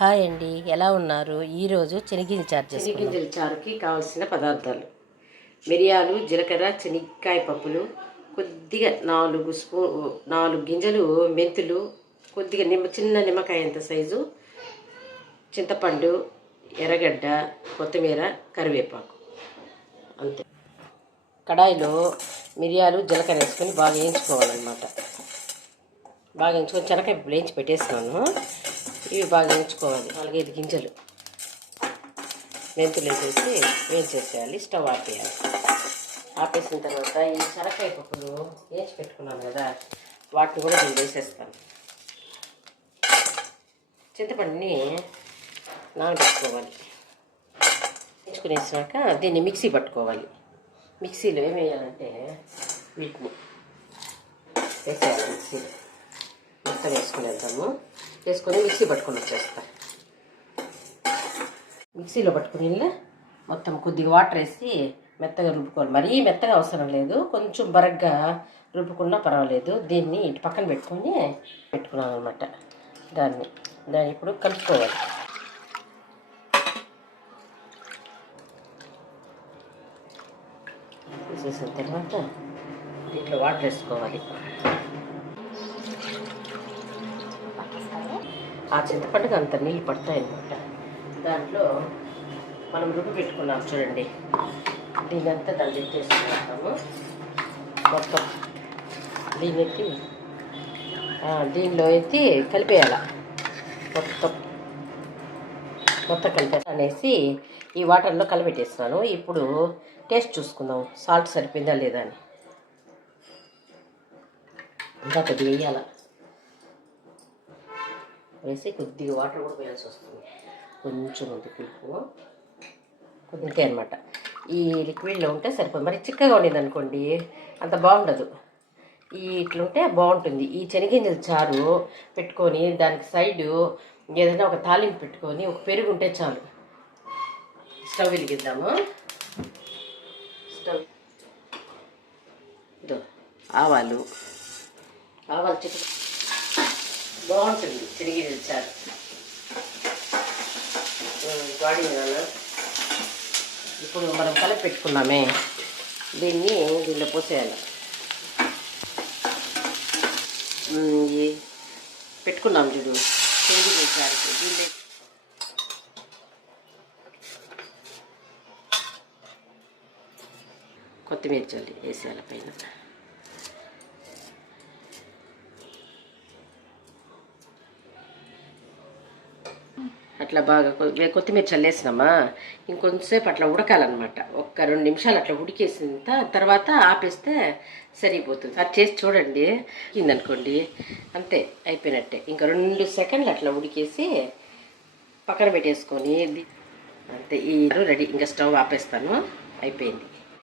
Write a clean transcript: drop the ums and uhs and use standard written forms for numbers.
Hi అండి, ఎలా ఉన్నారు? ఈరోజు శనగింజల చారుకి కావాల్సిన పదార్థాలు: మిరియాలు, జీలకర్ర, శనక్కాయ పప్పులు, కొద్దిగా 4 గింజలు మెంతులు, కొద్దిగా చిన్న నిమ్మకాయ అంత సైజు చింతపండు, ఎర్రగడ్డ, కొత్తిమీర, కరివేపాకు. అంతే. కడాయిలో మిరియాలు, జీలకర్ర వేసుకొని బాగా వేయించుకోవాలన్నమాట. బాగా వేయించుకొని శనక్కాయ వేయించి పెట్టేస్తున్నాను. ఇవి బాగా వేయించుకోవాలి. 4-5 గింజలు మెంతులు వేసేసి వేయించేసేయాలి. స్టవ్ ఆపేయాలి. ఆపేసిన తర్వాత ఈ శనక్కాయ పప్పులు వేయించి పెట్టుకున్నాను కదా, వాటిని కూడా నేను వేసేస్తాను. చింతపండుని నానబెట్టుకోవాలి. వేయించుకునేసాక దీన్ని మిక్సీ పట్టుకోవాలి. మిక్సీలో ఏం వేయాలంటే వీటిని వేసేయాలి. మిక్సీలో మొత్తం వేసుకుని వెళ్తాము. వేసుకొని మిక్సీ పట్టుకొని వచ్చేస్తాం. మిక్సీలో పట్టుకుని మొత్తం కొద్దిగా వాటర్ వేసి మెత్తగా రుబ్బుకోవాలి. మరీ మెత్తగా అవసరం లేదు, కొంచెం బరగ్గా రుబ్బుకున్నా పర్వాలేదు. దీన్ని ఇటు పక్కన పెట్టుకున్నాను అనమాట. దాన్ని ఇప్పుడు కలుపుకోవాలి. తీసేసిన తర్వాత దీంట్లో వాటర్ వేసుకోవాలి. ఆ చింతపండుకి అంత నీళ్ళు పడతాయి అన్నమాట. దాంట్లో మనం రుబ్బు పెట్టుకున్నాం చూడండి, దీన్నంతా దాన్ని ఎత్తేసుకుంటాము. మొత్తం దీనిలో ఎత్తి కలిపేయాల. మొత్తం కలిపేసి ఈ వాటర్లో కలిపెట్టేస్తున్నాను. ఇప్పుడు టేస్ట్ చూసుకుందాం, సాల్ట్ సరిపోయిందా లేదా అని. ఇంకా కొద్దిగా వేయాల. వేసి కొద్దిగా వాటర్ కూడా వేయాల్సి వస్తుంది. కొంచెం ఉంది పులుపు కొద్దిగా అనమాట. ఈ లిక్విడ్లో ఉంటే సరిపోదు. మరి చిక్కగా ఉండేది అనుకోండి అంత బాగుండదు. ఇట్లుంటే బాగుంటుంది. ఈ శనగింజల చారు పెట్టుకొని దానికి సైడు ఏదైనా ఒక తాలింపు పెట్టుకొని ఒక పెరుగు ఉంటే చాలు. స్టవ్ వెలిగిద్దాము. ఆవాలు చికెన్ బాగుంటుంది. శనగింజల చారు వాడిన ఇప్పుడు మనం కలిపి పెట్టుకున్నామే, దీనిలో పోసేయాలి. పెట్టుకున్నాం చూడు శనగింజల చారుకి. దీనిలో కొత్తిమీర చల్లి వేసేయాలి పైన. అట్లా బాగా కొత్తిమీర చల్లేసినామా, ఇంకొంచెంసేపు అట్లా ఉడకాలన్నమాట. 1-2 నిమిషాలు అట్లా ఉడికేసిన తర్వాత ఆపేస్తే సరిపోతుంది. అది చేసి చూడండి. ఇందనుకోండి అంతే, అయిపోయినట్టే. ఇంకా 2 సెకండ్లు అట్లా ఉడికేసి పక్కన పెట్టేసుకొని అంతే. ఈ రెడీ. ఇంకా స్టవ్ ఆపేస్తాను. అయిపోయింది.